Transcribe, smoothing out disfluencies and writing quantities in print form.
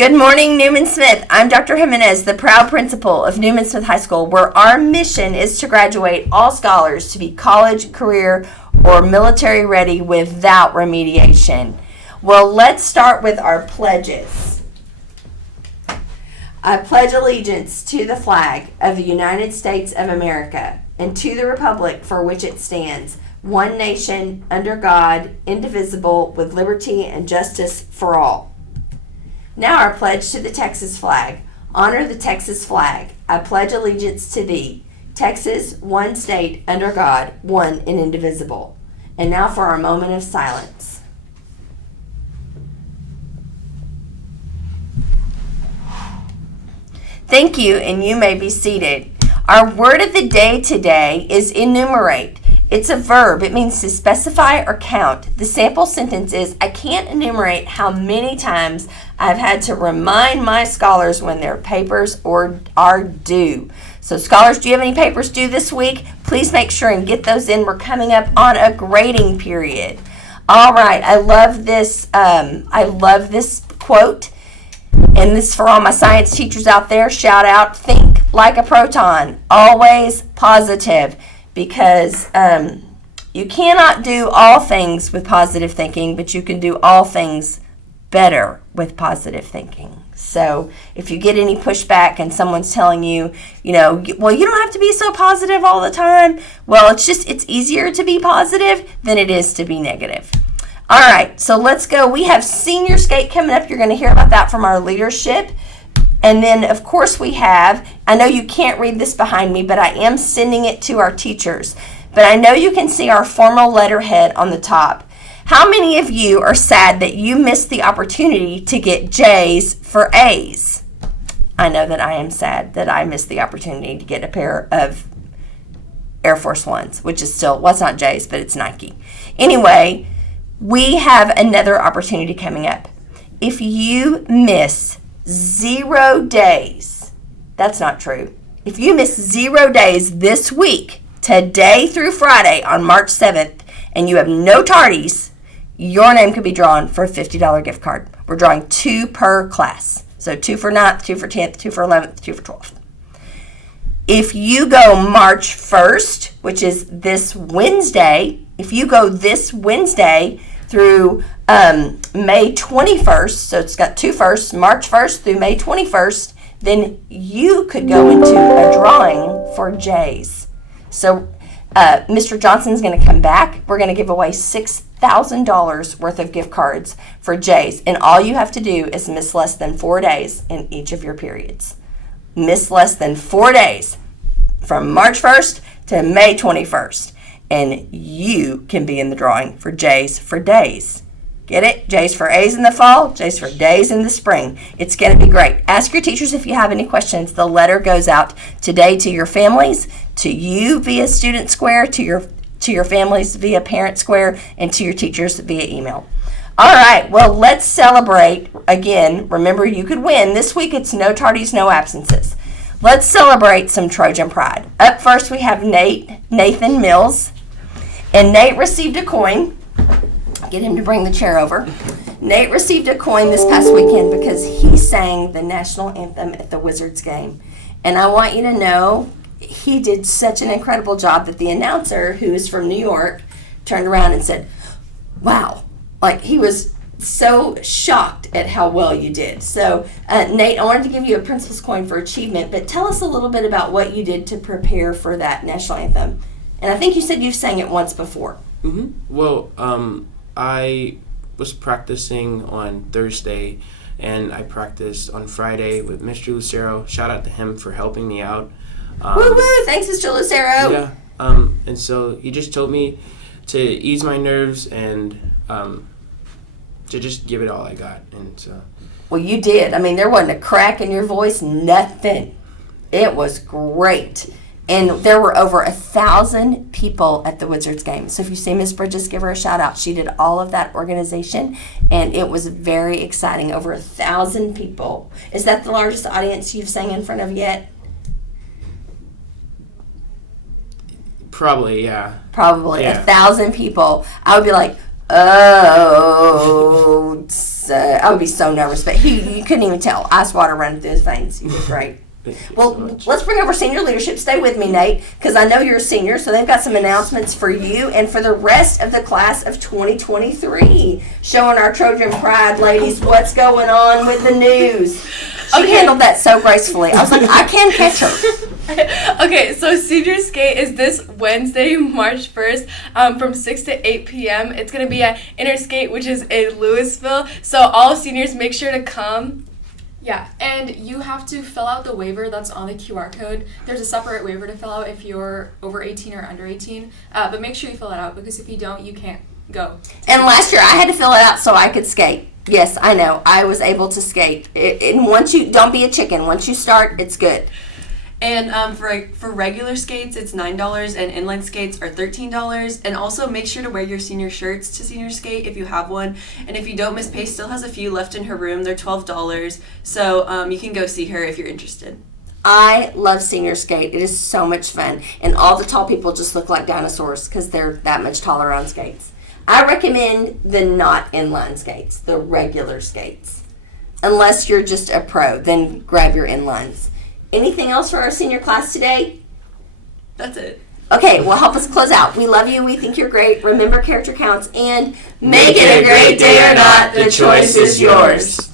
Good morning, Newman Smith. I'm Dr. Jimenez, the proud principal of Newman Smith High School, where our mission is to graduate all scholars to be college, career, or military ready without remediation. Well, let's start with our pledges. I pledge allegiance to the flag of the United States of America and to the republic for which it stands, one nation, under God, indivisible, with liberty and justice for all. Now our pledge to the Texas flag. Honor the Texas flag. I pledge allegiance to thee. Texas, one state, under God, one and indivisible. And now for our moment of silence. Thank you, and you may be seated. Our word of the day today is enumerate. It's a verb. It means to specify or count. The sample sentence is, I can't enumerate how many times I've had to remind my scholars when their papers are due. So scholars, do you have any papers due this week? Please make sure and get those in. We're coming up on a grading period. All right, I love this quote. And this for all my science teachers out there. Shout out, think like a proton. Always positive. Because you cannot do all things with positive thinking, but you can do all things better with positive thinking. So if you get any pushback and someone's telling you, well, you don't have to be so positive all the time. Well, it's easier to be positive than it is to be negative. All right, so let's go. We have senior skate coming up. You're going to hear about that from our leadership. And then, of course, I know you can't read this behind me, but I am sending it to our teachers. But I know you can see our formal letterhead on the top. How many of you are sad that you missed the opportunity to get J's for A's? I know that I am sad that I missed the opportunity to get a pair of Air Force Ones, which is still, well, it's not J's, but it's Nike. Anyway, we have another opportunity coming up. If you miss 0 days. That's not true. If you miss 0 days this week, today through Friday on March 7th, and you have no tardies, your name could be drawn for a $50 gift card. We're drawing 2 per class. So 2 for 9th, 2 for 10th, 2 for 11th, 2 for 12th. If you go March 1st, which is this Wednesday, if you go this Wednesday through May 21st, so it's got 2 firsts, March 1st through May 21st, then you could go into a drawing for J's. So Mr. Johnson's going to come back. We're going to give away $6,000 worth of gift cards for J's, and all you have to do is miss less than 4 days in each of your periods. Miss less than 4 days from March 1st to May 21st. And you can be in the drawing for J's for days. Get it? J's for A's in the fall, J's for days in the spring. It's going to be great. Ask your teachers if you have any questions. The letter goes out today to your families, to you via Student Square, to your families via Parent Square, and to your teachers via email. All right, well, let's celebrate. Again, remember, you could win. This week it's no tardies, no absences. Let's celebrate some Trojan pride. Up first, we have Nathan Mills. And Nate received a coin. Get him to bring the chair over. Nate received a coin this past weekend because he sang the national anthem at the Wizards game. And I want you to know he did such an incredible job that the announcer, who is from New York, turned around and said, wow. Like, he was so shocked at how well you did. So, Nate, I wanted to give you a principal's coin for achievement, but tell us a little bit about what you did to prepare for that national anthem. And I think you said you've sang it once before. Mm-hmm. Well, I was practicing on Thursday, and I practiced on Friday with Mr. Lucero. Shout out to him for helping me out. Woo-woo! Thanks, Mr. Lucero. Yeah. And so he just told me to ease my nerves and to just give it all I got. And so. Well, you did. I mean, there wasn't a crack in your voice, nothing. It was great. And there were over 1,000 people at the Wizards game. So if you see Miss Bridges, give her a shout out. She did all of that organization, and it was very exciting. Over 1,000 people. Is that the largest audience you've sang in front of yet? Probably, yeah. Probably. Yeah. 1,000 people. I would be like, oh, I would be so nervous, but you couldn't even tell. Ice water running through his veins. He was great. Well, let's bring over senior leadership. Stay with me, Nate, because I know you're a senior, so they've got some announcements for you and for the rest of the class of 2023. Showing our Trojan pride, ladies, what's going on with the news. She handled that so gracefully. I was like, I can catch her. Okay, so senior skate is this Wednesday, March 1st, from 6 to 8 p.m. It's going to be at Interskate, which is in Louisville. So all seniors, make sure to come. Yeah, and you have to fill out the waiver that's on the QR code. There's a separate waiver to fill out if you're over 18 or under 18, but make sure you fill it out because if you don't, you can't go. And last year I had to fill it out so I could skate. Yes, I know. I was able to skate. And once you, don't be a chicken. Once you start, it's good. And for regular skates, it's $9, and inline skates are $13. And also make sure to wear your senior shirts to senior skate if you have one. And if you don't, Miss Pace still has a few left in her room. They're $12, so you can go see her if you're interested. I love senior skate. It is so much fun. And all the tall people just look like dinosaurs because they're that much taller on skates. I recommend the not inline skates, the regular skates. Unless you're just a pro, then grab your inlines. Anything else for our senior class today? That's it. Okay, well, help us close out. We love you. We think you're great. Remember, character counts. And make it a great day or not. The choice is yours.